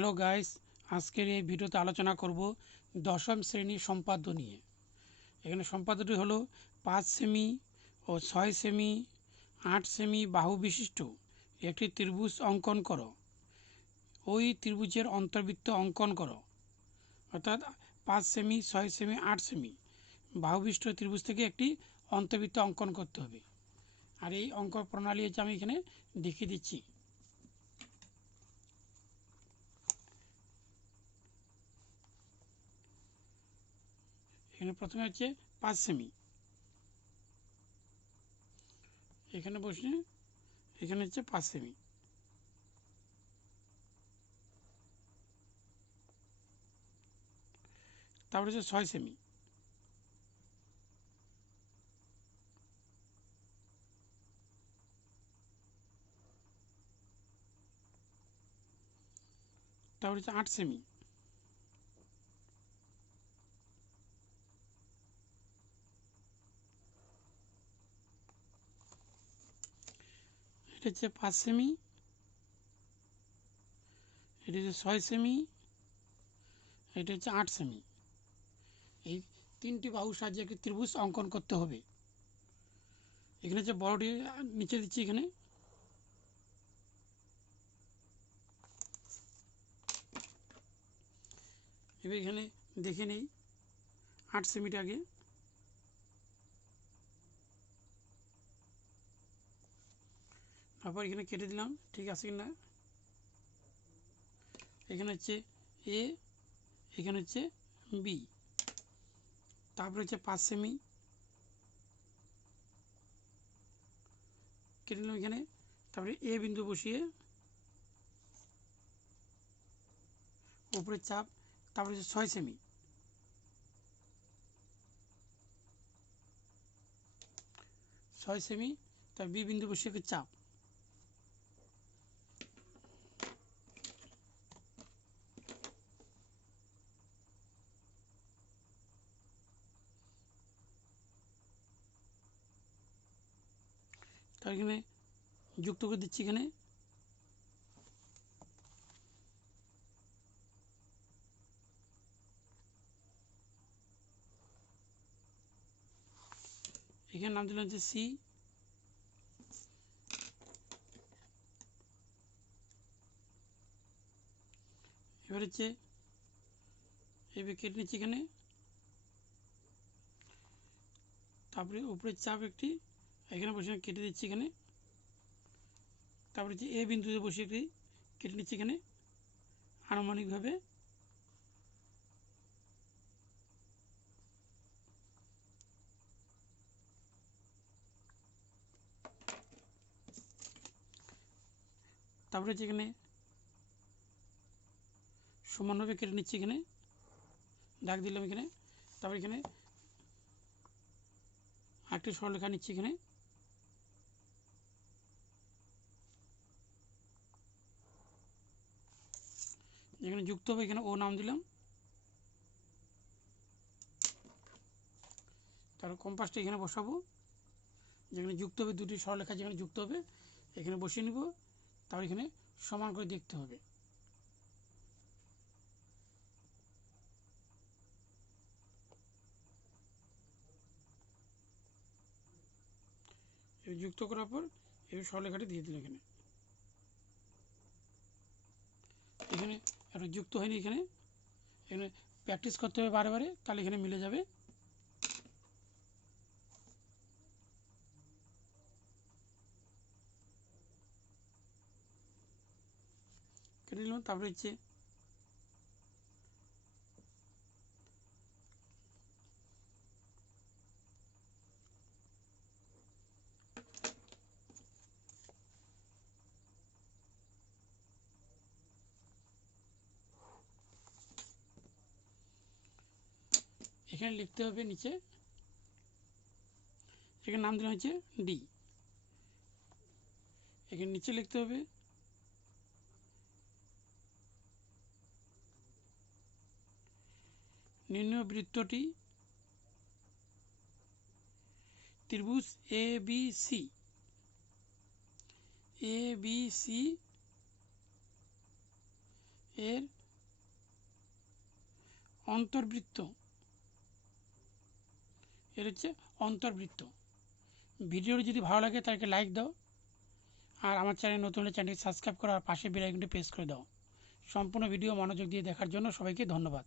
Hello guys, আজকের এই ভিডিওতে আলোচনা করব দশম শ্রেণির সম্পাদ্য নিয়ে। এখানে সম্পাদ্যটি হলো পাঁচ সেমি ও ছয় সেমি আট সেমি বাহু বিশিষ্ট। একটি ত্রিভুজ অঙ্কন করো। ওই ত্রিভুজের অন্তর্বৃত্ত অঙ্কন করো। অর্থাৎ পাঁচ সেমি ছয় সেমি আট সেমি বাহুবিষ্ট ত্রিভুজ থেকে একটি অন্তর্বৃত্ত অঙ্কন করতে হবে। আর এই অঙ্ক প্রণালী হচ্ছে আমি এখানে দেখিয়ে দিচ্ছি। এখানে প্রথমে হচ্ছে পাঁচ সেমি। এখানে বসে এখানে হচ্ছে পাঁচ সেমি। তারপরে হচ্ছে ছয় সেমি। তারপরে হচ্ছে আট সেমি। এটা হচ্ছে পাঁচ সেমি। এটা হচ্ছে ছয় সেমি। এটা হচ্ছে আট সেমি। এই তিনটি বাহু সাহায্যে একটি ত্রিভুজ অঙ্কন করতে হবে। এখানে হচ্ছে বড়টি, নিচে দিচ্ছি এখানে। এবার এখানে দেখে নেই আট সেমিটা তারপর এখানে কেটে দিলাম, ঠিক আছে কি না এখানে হচ্ছে এ এখানে হচ্ছে বি তারপরে হচ্ছে পাঁচ সেমি কেটে নিলাম এখানে, তারপরে এ বিন্দু বসিয়ে উপরে চাপ, তারপরে হচ্ছে ছয় সেমি ছয় সেমি তার বি বিন্দু বসিয়ে চাপ। তার এখানে যুক্ত করে দিচ্ছি এখানে। এখানে নাম দিলাম হচ্ছে সি। এবার হচ্ছে এবার কেটে নিচ্ছি এখানে। তারপরে উপরে চাপ একটি এখানে বসে কেটে দিচ্ছি এখানে। তারপরে যে এ বিন্দুতে বসে একটি কেটে নিচ্ছি এখানে আনুমানিকভাবে। তারপরে হচ্ছে এখানে সমানভাবে কেটে নিচ্ছি এখানে। ডাক দিলাম এখানে। তারপরে এখানে আরেকটি সরলরেখা নিচ্ছি এখানে। যেখানে যুক্ত হবে, এখানে ও নাম দিলাম। তারপর কম্পাসটা এখানে বসাবো। যেখানে যুক্ত হবে, দুটি সরলরেখা যেখানে যুক্ত হবে, এখানে বসিয়ে নিব। তারপর এখানে সমান করে দেখতে হবে। যুক্ত করার পর এই সরলেখাটি দিয়ে দিল এখানে। এখানে একটা যুক্ত হয়নি এখানে। এখানে প্র্যাকটিস করতে হবে বারে বারে তাহলে এখানে মিলে যাবে। নিলাম, তারপরে হচ্ছে এখানে লিখতে হবে নিচে, এখানে নাম দিলাম হচ্ছে ডি। এখানে নিচে লিখতে হবে নির্ণয় বৃত্তটি ত্রিভুজ A B C A B C এর অন্তর্বৃত্ত। এর হচ্ছে অন্তর্বৃত্ত। ভিডিওটি যদি ভালো লাগে তাকে লাইক দাও। আর আমার চ্যানেল নতুন হলে চ্যানেলটি সাবস্ক্রাইব করো আর পাশে বেল আইকনটি প্রেস করে দাও। সম্পূর্ণ ভিডিও মনোযোগ দিয়ে দেখার জন্য সবাইকে ধন্যবাদ।